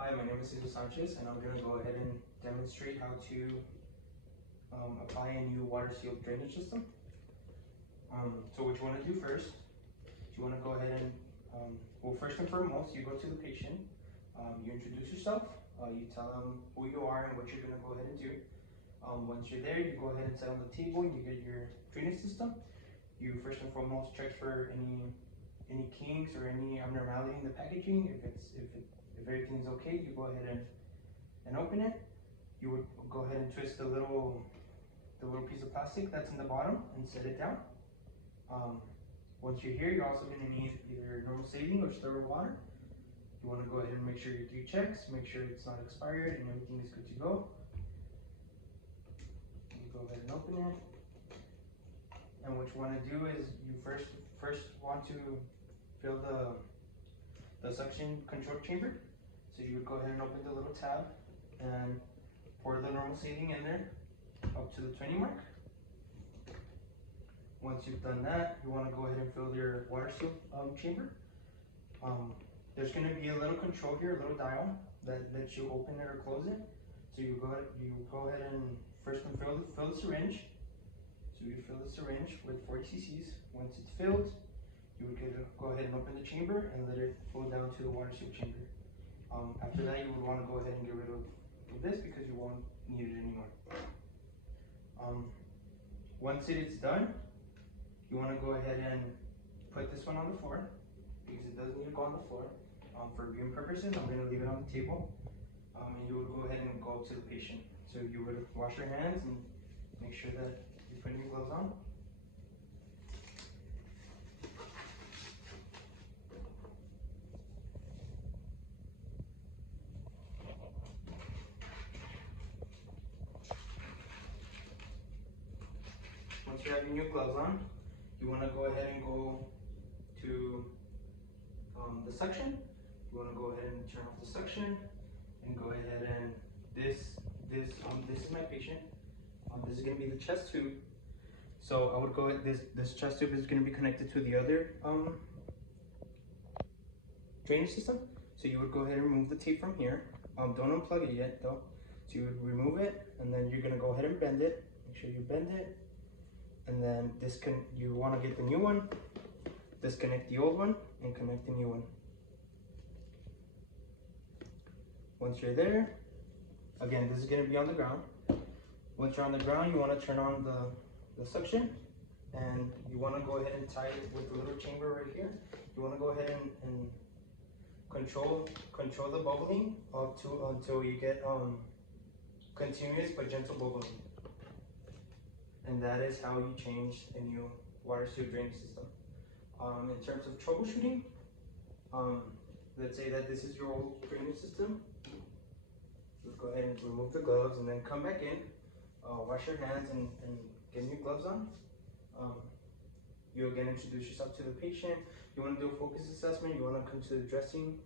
Hi, my name is Cesar Sanchez, and I'm going to go ahead and demonstrate how to apply a new water sealed drainage system. So what you want to do first, you want to go ahead and, well, first and foremost, you go to the patient, you introduce yourself, you tell them who you are and what you're going to go ahead and do. Once you're there, you go ahead and sit on the table and you get your drainage system. You first and foremost check for any kinks or any abnormality in the packaging. If everything's okay, you go ahead and open it. You would go ahead and twist the little piece of plastic that's in the bottom and set it down. Once you're here, you're also going to need either normal saline or sterile water. You want to go ahead and make sure you do checks, make sure it's not expired and everything is good to go. You go ahead and open it. And what you want to do is you first want to fill the suction control chamber. So you would go ahead and open the little tab and pour the normal saline in there up to the 20 mark. Once you've done that, you want to go ahead and fill your water seal chamber. There's going to be a little control here, a little dial that lets you open it or close it. So you go ahead and first fill the syringe. So you fill the syringe with 40 cc's. Once it's filled, you would go ahead and open the chamber and let it flow down to the water seal chamber. After that, you would want to go ahead and get rid of this because you won't need it anymore. Once it is done, you want to go ahead and put this one on the floor because it does need to go on the floor. For viewing purposes, I'm going to leave it on the table. And you would go ahead and go to the patient. So you would wash your hands and make sure that you put your gloves on. Once you have your new gloves on, you want to go ahead and go to the suction. You want to go ahead and turn off the suction and go ahead and this is my patient. This is going to be the chest tube. So I would go ahead, this chest tube is going to be connected to the other drainage system. So you would go ahead and remove the tape from here. Don't unplug it yet though. So you would remove it and then you're going to go ahead and bend it. Make sure you bend it. And then you want to get the new one, disconnect the old one, and connect the new one. Once you're there, again, this is going to be on the ground. Once you're on the ground, you want to turn on the suction, and you want to go ahead and tie it with the little chamber right here. You want to go ahead and control the bubbling until you get continuous but gentle bubbling. And that is how you change a new water seal drainage system. In terms of troubleshooting, let's say that this is your old drainage system. Just go ahead and remove the gloves and then come back in, wash your hands and get new gloves on. You again introduce yourself to the patient. You want to do a focus assessment. You want to come to the dressing,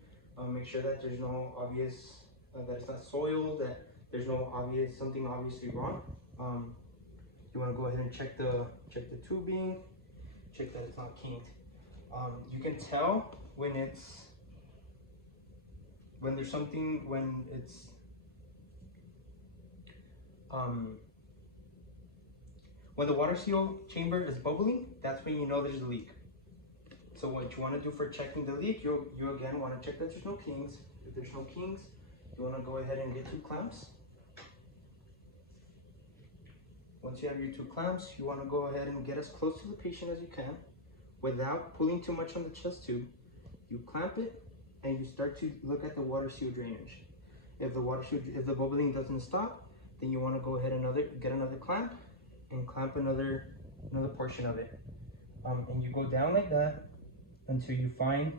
make sure that there's no obvious, that it's not soiled, that there's no something obviously wrong. You want to go ahead and check the tubing, check that it's not kinked. You can tell when when the water seal chamber is bubbling, that's when you know there's a leak. So what you want to do for checking the leak, you again want to check that there's no kinks. If there's no kinks, you want to go ahead and get 2 clamps. Once you have your 2 clamps, you want to go ahead and get as close to the patient as you can without pulling too much on the chest tube. You clamp it and you start to look at the water seal drainage. If the bubbling doesn't stop, then you want to go ahead and get another clamp and clamp another portion of it. And you go down like that until you find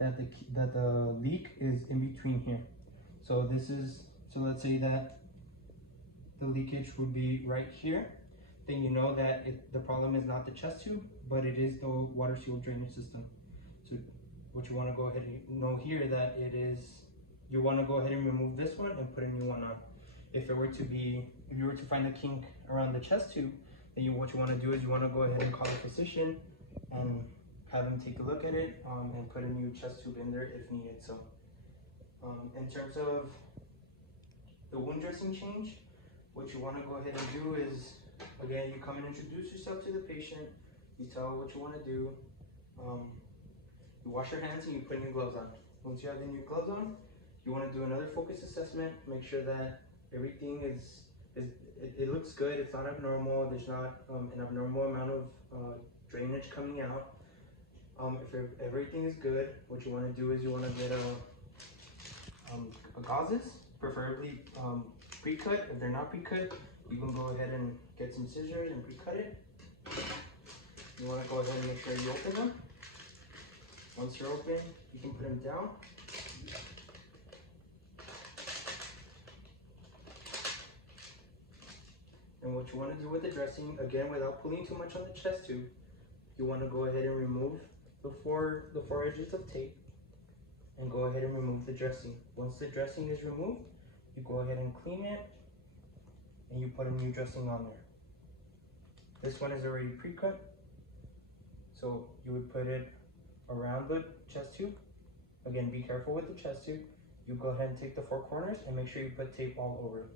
that the leak is in between here. So let's say that the leakage would be right here. Then you know that the problem is not the chest tube, but it is the water seal drainage system. So what you want to go ahead and know here that you want to go ahead and remove this one and put a new one on. If you were to find a kink around the chest tube, then what you want to do is you want to go ahead and call a physician and have him take a look at it and put a new chest tube in there if needed. So In terms of the wound dressing change, what you want to go ahead and do is, again, you come and introduce yourself to the patient, you tell what you want to do, you wash your hands and you put new gloves on. Once you have the new gloves on, you want to do another focus assessment, make sure that everything it looks good, it's not abnormal, there's not an abnormal amount of drainage coming out. If everything is good, what you want to do is you want to get a gauzes, preferably pre-cut. If they're not pre-cut, you can go ahead and get some scissors and pre-cut it. You want to go ahead and make sure you open them. Once you're open, you can put them down. And what you want to do with the dressing, again, without pulling too much on the chest tube, you want to go ahead and remove the four edges of tape and go ahead and remove the dressing. Once the dressing is removed, you go ahead and clean it and you put a new dressing on there. This one is already pre-cut, so you would put it around the chest tube. Again, be careful with the chest tube. You go ahead and take the four corners and make sure you put tape all over it.